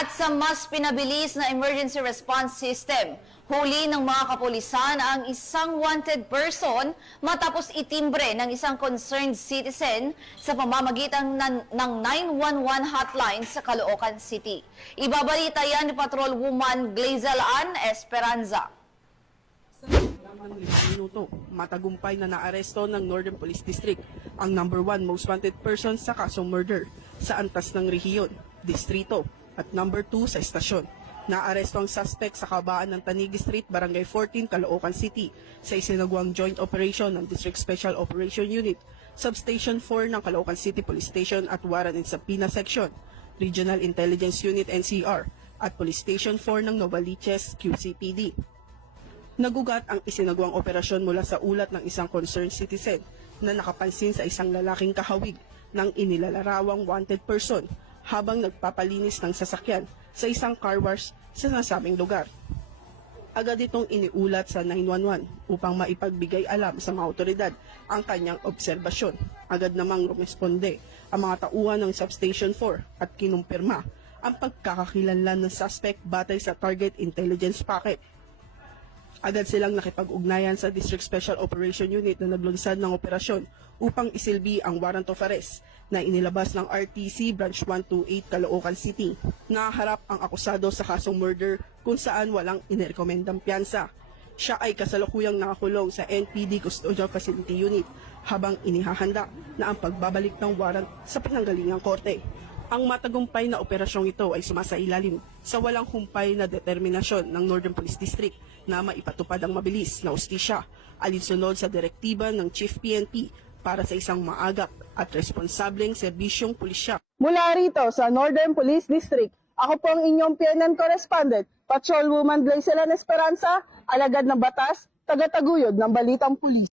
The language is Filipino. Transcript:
At sa mas pinabilis na emergency response system, huli ng mga kapulisan ang isang wanted person matapos itimbre ng isang concerned citizen sa pamamagitan ng 911 hotline sa Caloocan City. Ibabalita yan ni Patrol Woman Glazel Ann Esperanza. Lamang 5 minuto, matagumpay na naaresto ng Northern Police District ang #1 most wanted person sa kasong murder sa antas ng rehiyon, distrito at #2 sa estasyon. Naaresto ang suspect sa kabaan ng Tanig Street, Barangay 14, Caloocan City sa isinagawang joint operation ng District Special Operation Unit, Substation 4 ng Caloocan City Police Station at Warrant and Subpoena Section, Regional Intelligence Unit NCR at Police Station 4 ng Novaliches QCPD. Nagugat ang isinagawang operasyon mula sa ulat ng isang concerned citizen na nakapansin sa isang lalaking kahawig ng inilarawang wanted person habang nagpapalinis ng sasakyan sa isang car wash sa nasabing lugar. Agad itong iniulat sa 911 upang maipagbigay alam sa mga otoridad ang kanyang obserbasyon. Agad namang rumesponde ang mga tauhan ng Substation 4 at kinumpirma ang pagkakakilanlan ng suspect batay sa target intelligence packet. Agad silang nakipag-ugnayan sa District Special Operation Unit na naglunsad ng operasyon upang isilbi ang warrant of arrest na inilabas ng RTC Branch 128 Caloocan City. Naharap ang akusado sa kasong murder kung saan walang inirekomendang piyansa. Siya ay kasalukuyang nakakulong sa NPD Custodial Facility Unit habang inihahanda na ang pagbabalik ng warrant sa pinanggalingang korte. Ang matagumpay na operasyong ito ay sumasailalim sa walang humpay na determinasyon ng Northern Police District na maipatupad ang mabilis na ustisya alinsunod sa direktiba ng Chief PNP para sa isang maagap at responsableng serbisyong pulisya. Mula rito sa Northern Police District, ako po ang inyong PNN correspondent, Patrolwoman Glazel Ann Esperanza, alagad ng batas, tagataguyod ng Balitang Pulis.